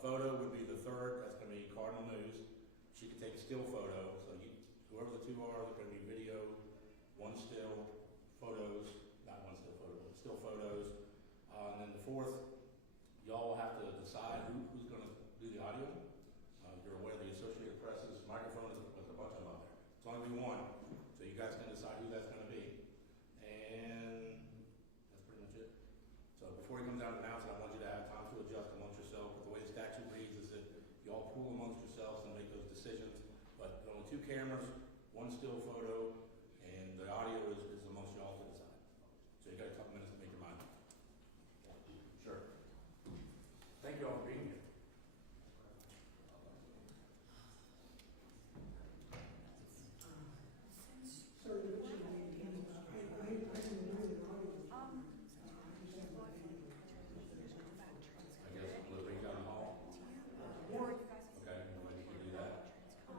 Photo would be the third, that's gonna be Cardinal News. She could take a still photo, so whoever the two are, they're gonna be video, one still, photos, not one still photo, but still photos. And then the fourth, y'all will have to decide who's gonna do the audio. You're aware the Associated Press's microphone is with a bunch of them up there. It's only be one, so you guys can decide who that's gonna be. And that's pretty much it. So before he comes out and announces it, I want you to have time to adjust amongst yourself. But the way the statute reads is that you all pool amongst yourselves and make those decisions. But only two cameras, one still photo, and the audio is amongst y'all to decide. So you got a couple minutes to make your mind up. Sure. Thank you all for being here.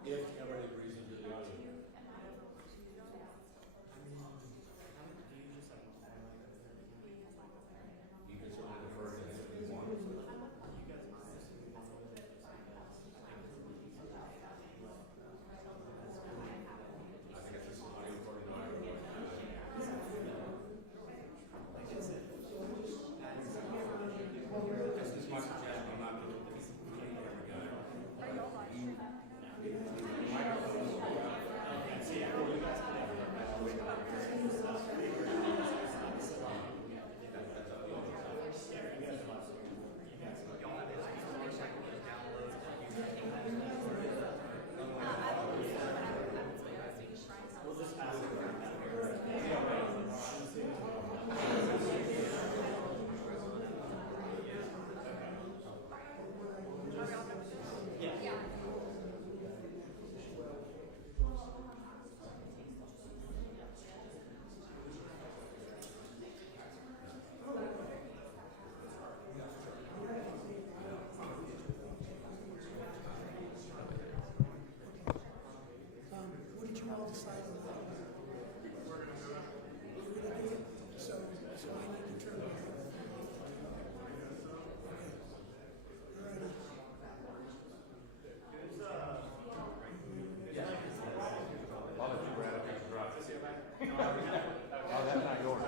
If everybody agrees to do the audio. You can certainly defer to him if you want. I think it's just audio recording. That's just my suggestion. I'm not doing this.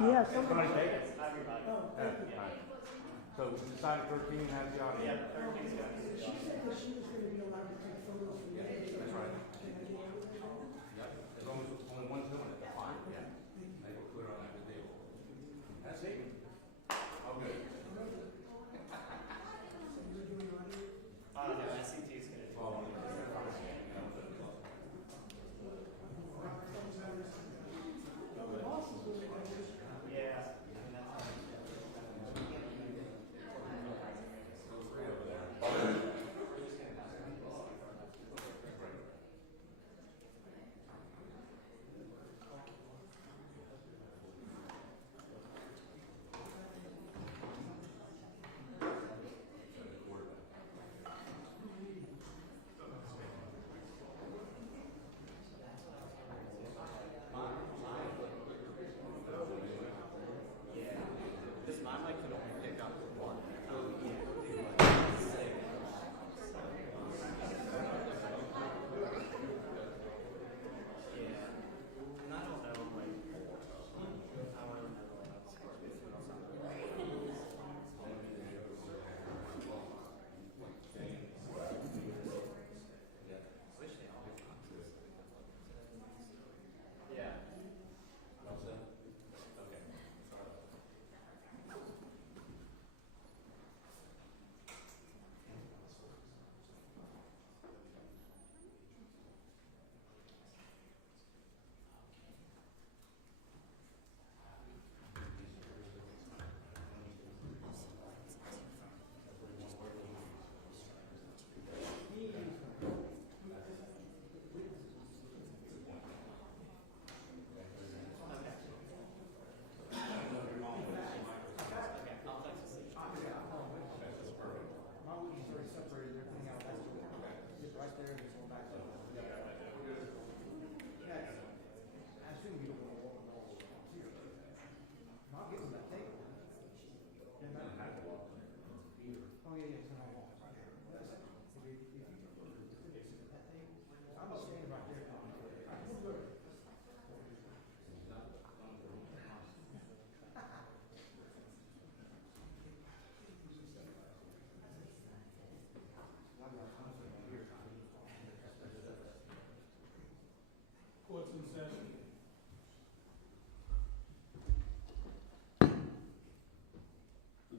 Yes. Somebody take it. So we decided 13 has the audio. Yeah, 13's got it. She said that she was going to be allowed to take photos from the That's right. Yep. As long as only one's doing it, that's fine. Yeah. They were clear on that good deal. That's it. Oh, good. So you're doing audio? No, SCT is going to do all of it. Yeah.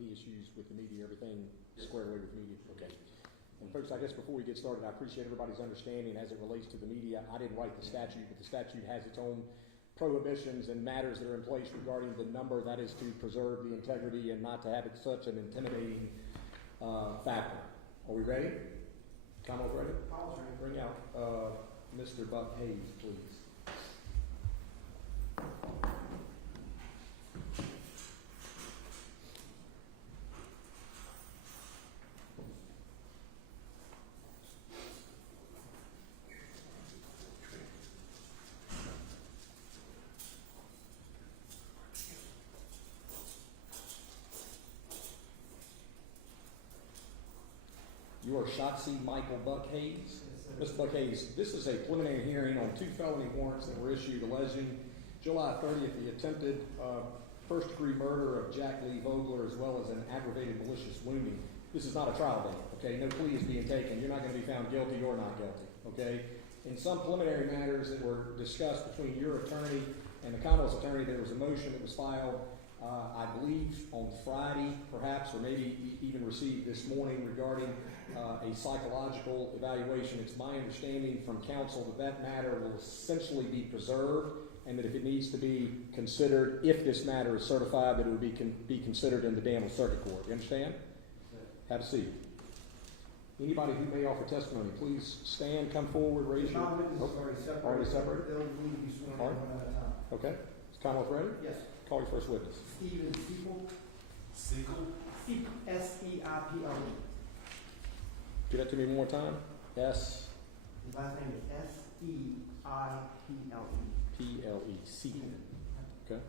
any issues with the media, everything squared away with media? Okay. And folks, I guess before we get started, I appreciate everybody's understanding as it relates to the media. I didn't write the statute, but the statute has its own prohibitions and matters that are in place regarding the number. That is to preserve the integrity and not to have it such an intimidating factor. Are we ready? Commonwealth ready? Bring out Mr. Buck-Hayes, please. You are Shotsie Michael Buck-Hayes. Mr. Buck-Hayes, this is a preliminary hearing on 2 felony warrants that were issued alleging July 30th the attempted first-degree murder of Jack Lee Vogler, as well as an aggravated malicious wounding. This is not a trial date, okay? No plea is being taken. You're not going to be found guilty or not guilty, okay? In some preliminary matters that were discussed between your attorney and the Commonwealth's attorney, there was a motion that was filed, I believe, on Friday, perhaps, or maybe even received this morning regarding a psychological evaluation. It's my understanding from counsel that that matter will essentially be preserved, and that if it needs to be considered, if this matter is certified, that it would be considered in the Danville Circuit Court. You understand? Have a seat. Anybody who may offer testimony, please stand, come forward, raise your... Already separated? They'll need to be sworn in All right. one at a time. Okay. Is Commonwealth ready? Yes. Call your first witness. Stephen Seipel. Sequel? S-E-I-P-L-E. Do that to me one more time. S His last name is S-E-I-P-L-E. P-L-E. Sequel. Okay.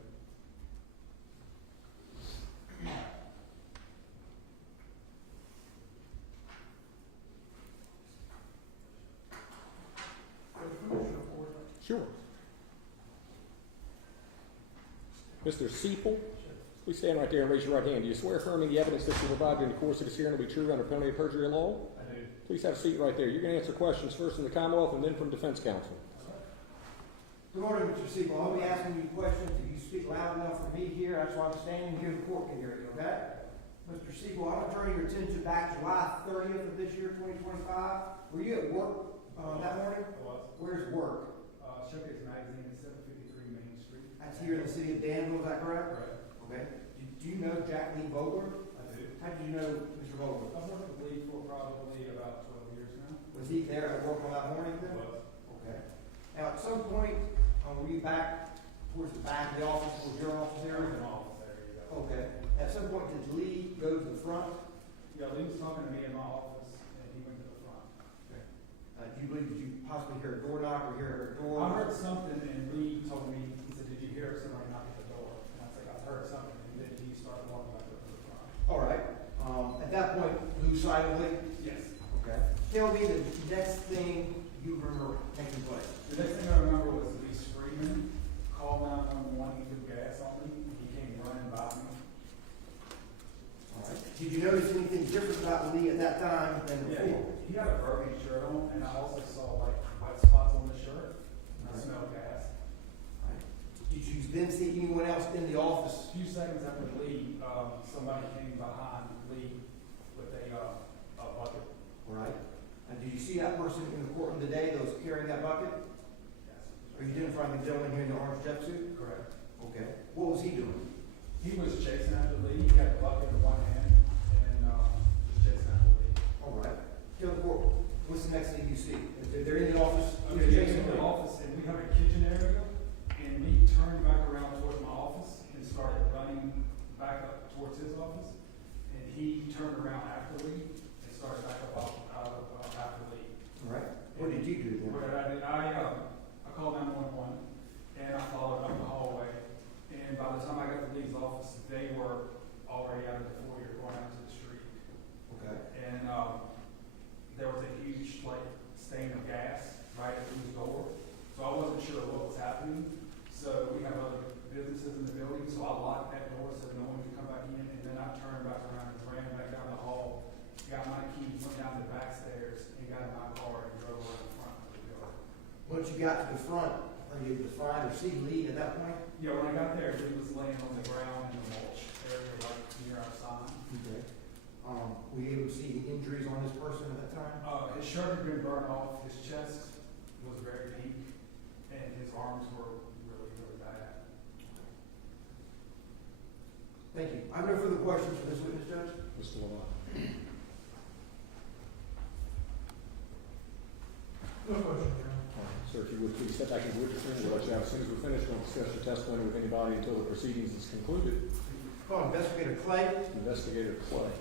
Sure. Mr. Seipel, please stand right there and raise your right hand. Do you swear affirming the evidence that you provide during the course of this hearing will be true under penalty of perjury and law? I do. Please have a seat right there. You're going to answer questions first from the Commonwealth and then from defense counsel. Good morning, Mr. Seipel. I'll be asking you questions. If you speak loud enough for me here, that's why I'm standing here, the court can hear you, okay? Mr. Seipel, I'm turning your attention back July 30th of this year, 2025. Were you at work that morning? I was. Where's work? Showcase Magazine at 753 Main Street. That's here in the city of Danville, is that correct? Correct. Okay. Do you know Jack Lee Vogler? I do. How did you know Mr. Vogler? I've worked with Lee for probably about 12 years now. Was he there at work on that morning then? Was. Okay. Now, at some point, were you back towards the back of the office, towards your office There was area? an office there, you go. Okay. At some point, did Lee go to the front? Yeah, Lee was talking to me in my office, and he went to the front. Do you believe, did you possibly hear a door knock or hear a door? I heard something, and Lee told me, he said, did you hear somebody knock at the door? And I said, I heard something, and then he started walking back up to the front. All right. At that point, lose sight of Lee? Yes. Okay. Tell me the next thing you remember taking place. The next thing I remember was Lee screaming, called 911, he threw gas on me, and he came running by me. All right. Did you notice anything different about Lee at that time than Yeah, before? he had a burgundy shirt on, and I also saw like white spots on the shirt. And I smelled gas. Did you then see anyone else in the office? A few seconds after Lee, somebody came behind Lee with a bucket. All right. And did you see that person in the courtroom today that was carrying that bucket? Yes. Are you identifying the gentleman here in the orange jumpsuit? Correct. Okay. What was he doing? He was chasing after Lee. He had a bucket in one hand and was chasing after Lee. All right. Tell the court, what's the next thing you see? They're in the office. Okay, he was in the office, and we have a kitchen area, and Lee turned back around towards my office and started running back up towards his office. And he turned around after Lee and started back up after Lee. All right. What did you do then? What I did, I called 911 and I followed up the hallway. And by the time I got to Lee's office, they were already out of the foyer going out to the street. Okay. And there was a huge stain of gas right at Lee's door. So I wasn't sure what was happening. So we have other businesses in the building, so I locked that door so no one could come back in. And then I turned back around and ran back down the hall, got my keys, went down the back stairs, and got in my car and drove around the front of the building. Once you got to the front, are you able to find or see Lee at that point? Yeah, when I got there, Lee was laying on the ground in the mulch area right near our sign. Were you able to see the injuries on this person at that time? His shirt had been burned off, his chest was very deep, and his arms were really, really bad. Thank you. I have no further questions for this witness, Judge. Mr. Levine. No question, Your Honor. All right, sir, if you would please step back into the witness room. We'll let you out as soon as we're finished. Don't discuss your testimony with anybody until the proceedings is concluded. Call Investigator Clay. Investigator Clay.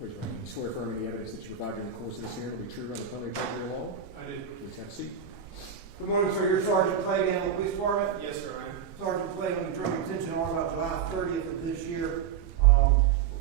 Raise your hand. You swear affirming the evidence that you provide during the course of this hearing will be true under penalty of perjury or law? I did. Please have a seat. Good morning, sir. You're Sergeant Clay, Danville Police Department. Yes, sir, I am. Sergeant Clay, let me draw your attention on about July 30th of this year.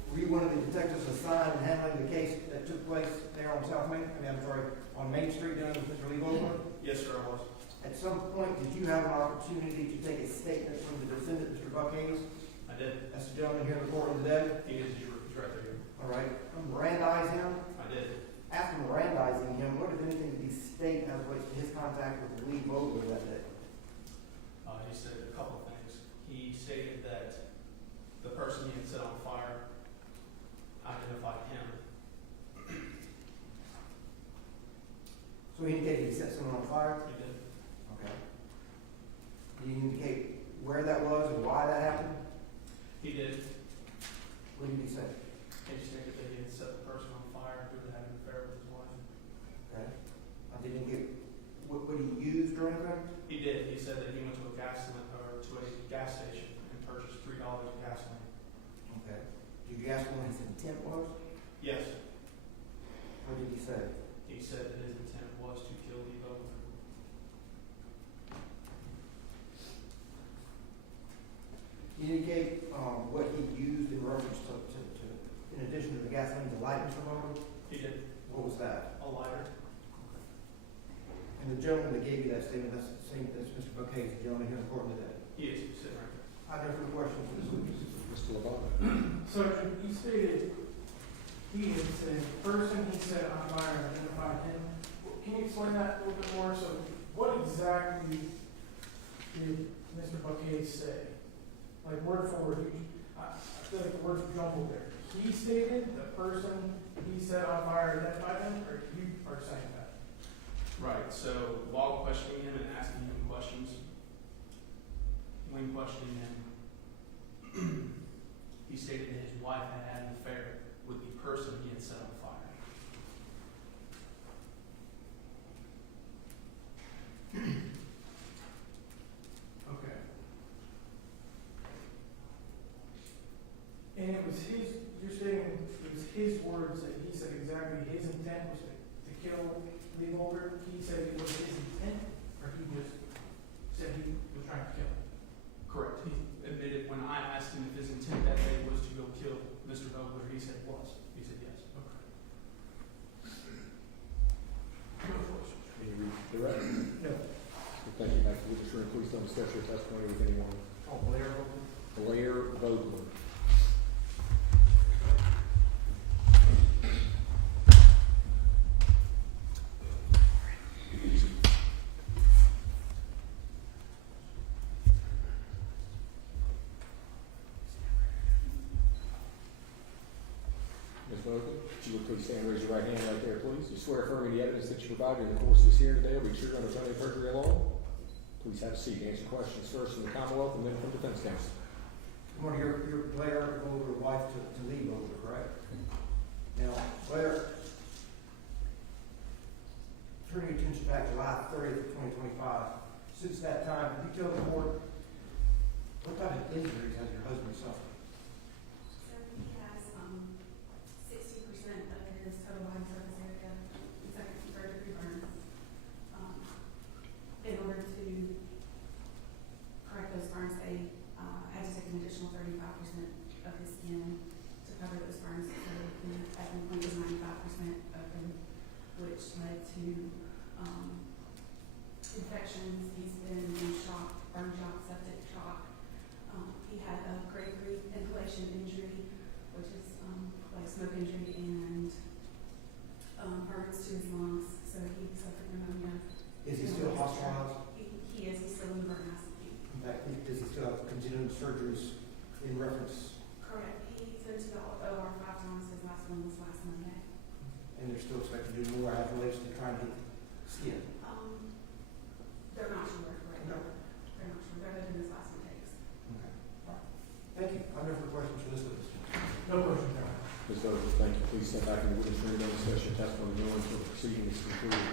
Were you one of the detectives assigned in handling the case that took place there on on Main Street down with Mr. Lee Vogler? Yes, sir, I was. At some point, did you have an opportunity to take a statement from the defendant, Mr. Buck-Hayes? I did. That's the gentleman here in the courtroom today. He is, he's right there. All right. Mirandize him. I did. After Mirandizing him, what, if anything, did he state as relates to his contact with Lee Vogler that day? He said a couple of things. He stated that the person he had set on fire identified him. So he indicated he set someone on fire? He did. Okay. Did he indicate where that was and why that happened? He did. What did he say? He stated that he had set the person on fire who had an affair with his wife. Okay. Did he get what he used during that? He did. He said that he went to a gas station and purchased $3 of gasoline. Okay. Did you ask him what his intent was? Yes. What did he say? He said that his intent was to kill Lee Vogler. Did he indicate what he used in reference to in addition to the gasoline, to light Mr. Vogler? He did. What was that? A lighter. And the gentleman that gave you that statement, that's the same as Mr. Buck-Hayes, the gentleman here in court today. He is sitting right there. I have no further questions for this witness. Mr. Levine. Sergeant, you stated he had said, person he said on fire identified him. Can you explain that a little bit more? So what exactly did Mr. Buck-Hayes say? Like word for word, I feel like the words were jumbled there. He stated the person he said on fire identified him, or you are saying that? Right, so while questioning him and asking him questions, when questioning him, he stated that his wife had had an affair with the person he had set on fire. Okay. And it was his, you're saying it was his words that he said exactly his intent was to kill Lee Vogler? He said it was his intent, or he just said he was trying to kill him? Correct. He admitted when I asked him if his intent that day was to go kill Mr. Vogler, he said it was. He said yes. Okay. No questions. Can you read the rest? No. Thank you. Back to the witness room. Please don't discuss your testimony with anyone. Oh, Blair Vogler? Blair Vogler. Ms. Vogler, if you would please stand and raise your right hand right there, please. You swear affirming the evidence that you provide during the course of this hearing today will be true under penalty of perjury and law? Please have a seat and answer questions first from the Commonwealth and then from defense counsel. Good morning. You're Blair Vogler, wife to Lee Vogler, correct? Now, Blair, turning your attention back to July 30th, 2025. Since that time, have you told the board what type of injuries has your husband suffered? So he has 60% of his total body surface area in second-degree burns. In order to correct those burns, they had to take an additional 35% of his skin to cover those burns. So at one point it was 95% of them, which led to infections. He's been in shock, burn shock, septic shock. He had a grade 3 inhalation injury continuing surgeries in reference, Correct. He's been to the OR 5 times. His last one was last Monday. and they're still expected to do more as relates to trying to get skin. They're not sure, correct? No. They're not sure. They're hoping this last one takes. Okay, all right. Thank you. I have no further questions for this witness. No question, Your Honor. Ms. Vogler, thank you. Please step back in the witness room and discuss your testimony knowing until the proceeding is concluded.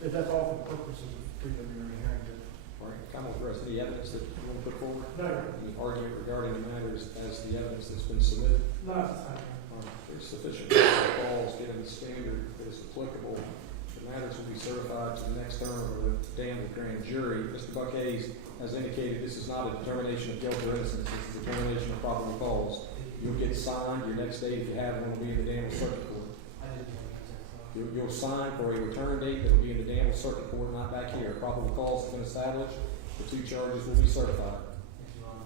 If that's all for the purposes of preliminary hearing, Judge. All right, comment for us, any evidence that you want to put forward? No, Your Honor. Any argument regarding the matters as the evidence that's been submitted? Not at this time, Your Honor. All right, there's sufficient calls given the standard that is applicable. The matters will be certified to the next term of the Danville grand jury. Mr. Buck-Hayes has indicated this is not a determination of guilt or innocence, this is a determination of probable cause. You'll get signed, your next date, if you have one, will be in the Danville Circuit Court. You'll sign for a return date that will be in the Danville Circuit Court, not back here. Probable cause has been established, the two charges will be certified.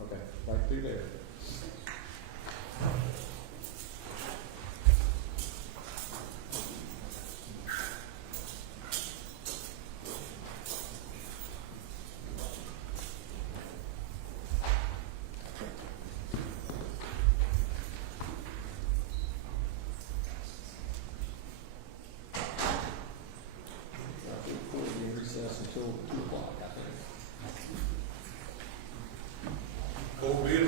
Okay, right through there. We'll be in recess until 2 o'clock, I think. Cold beer